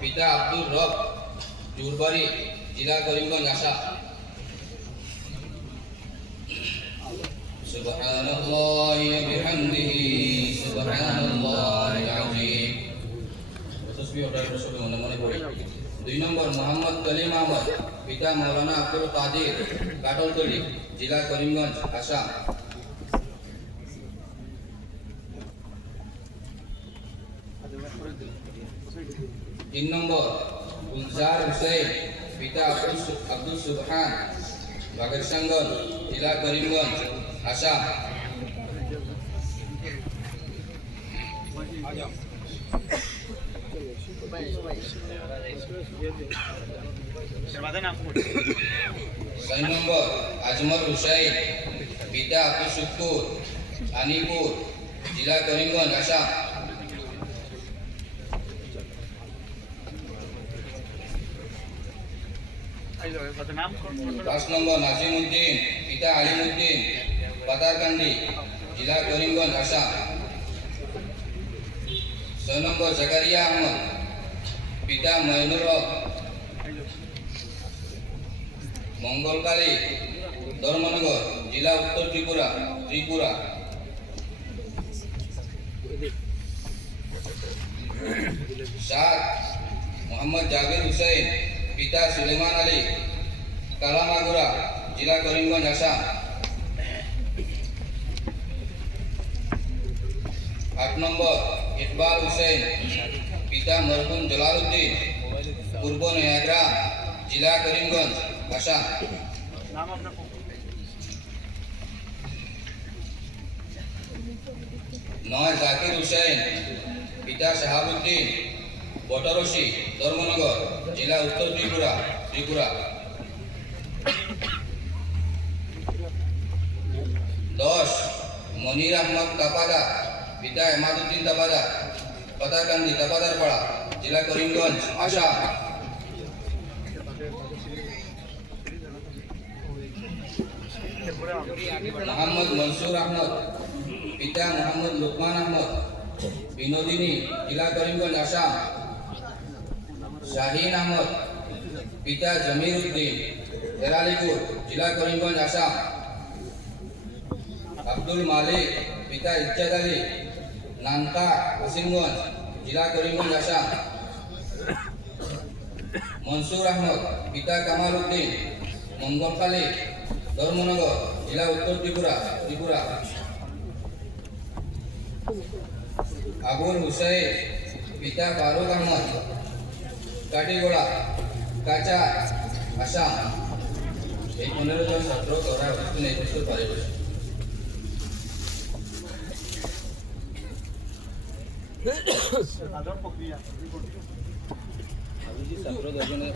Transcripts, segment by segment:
পিতা আব্দুর রব জুরবাড়ি, জেলা করিমগঞ্জ আশা। সুবহানাল্লাহি ওয়া বিহামদিহি সুবহানাল্লাহিল আযীম। তসবিহ ওটা সবে মনে মনে পড়ে। 2 নম্বর মোহাম্মদ কলিম আহমদ, পিতা মাওলানা আব্দুল কাদির, কাটলতলী, জেলা করিমগঞ্জ আসাম। 3 নম্বর গুলজার হুসেন, পিতা আব্দুল সুবহান, বাগেরসাঙ্গন, জেলা করিমগঞ্জ আসাম। 6 নম্বর আজমল হুসাইন, পিতা আব্দুল শুকুর, আনিপুর, জেলা করিমগঞ্জ আসাম। 5 নম্বর নাজিমউদ্দিন, পিতা আলিমউদ্দিন, পাতারকান্দি, জেলা করিমগঞ্জ আসাম। 6 নম্বর জাকারিয়া আহমদ, পিতা মঈনুর হক, মঙ্গলকালী, ধর্মনগর, জেলা উত্তর ত্রিপুরা। 7 মোহাম্মদ জাবির হুসাইন, পিতা সুলেমান আলী, কালামাগুড়া, জেলা করিমগঞ্জ আসাম। 8 নম্বর ইকবাল হুসেন, পিতা মরহুম জলালউদ্দিন, পূর্ব নয়াগ্রাম, জেলা করিমগঞ্জ আসাম। 9 জাকির হুসেন, পিতা শাহাবুদ্দিন, বটরশি, ধর্মনগর, জেলা উত্তর ত্রিপুরা। 10 মনির আহমদ তাপাদার, পিতা এমাদউদ্দিন তাপাদার, পাতারকান্দি, তাপাদারপাড়া, জেলা করিমগঞ্জ আসাম। 11 মোহাম্মদ মনসুর আহমদ, পিতা মোহাম্মদ লুকমান আহমদ, বিনোদিনী, জেলা করিমগঞ্জ আসাম। শাহিন আহমদ, পিতা জমির উদ্দিন, হেরালিপুর, জেলা করিমগঞ্জ আসাম। আব্দুল মালিক, পিতা ইজ্জাত আলী, নানকা, কাসিমগঞ্জ, জেলা করিমগঞ্জ আসাম। মনসুর আহমদ, পিতা কামাল উদ্দিন, মঙ্গলখালী, ধর্মনগর, জেলা উত্তর ত্রিপুরা। আবুল হুসাইন, পিতা ফারুক আহমদ, কাটিগোড়া, কাচা, আসাম। এই 15 জন ছাত্র ধরা অবস্থিত নির্দিষ্ট পারে। ছাত্র 10 জনের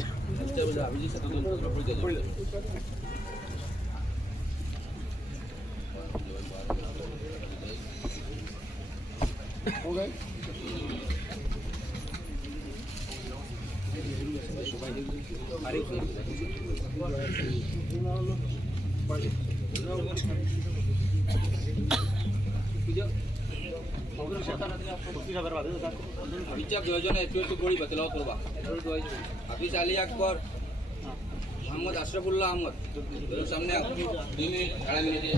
হাফিজ আলী আকবর, মোহাম্মদ আশরাফুল্লাহ আহমদ, সামনে 2 মিনিট 2.5 মিনিট।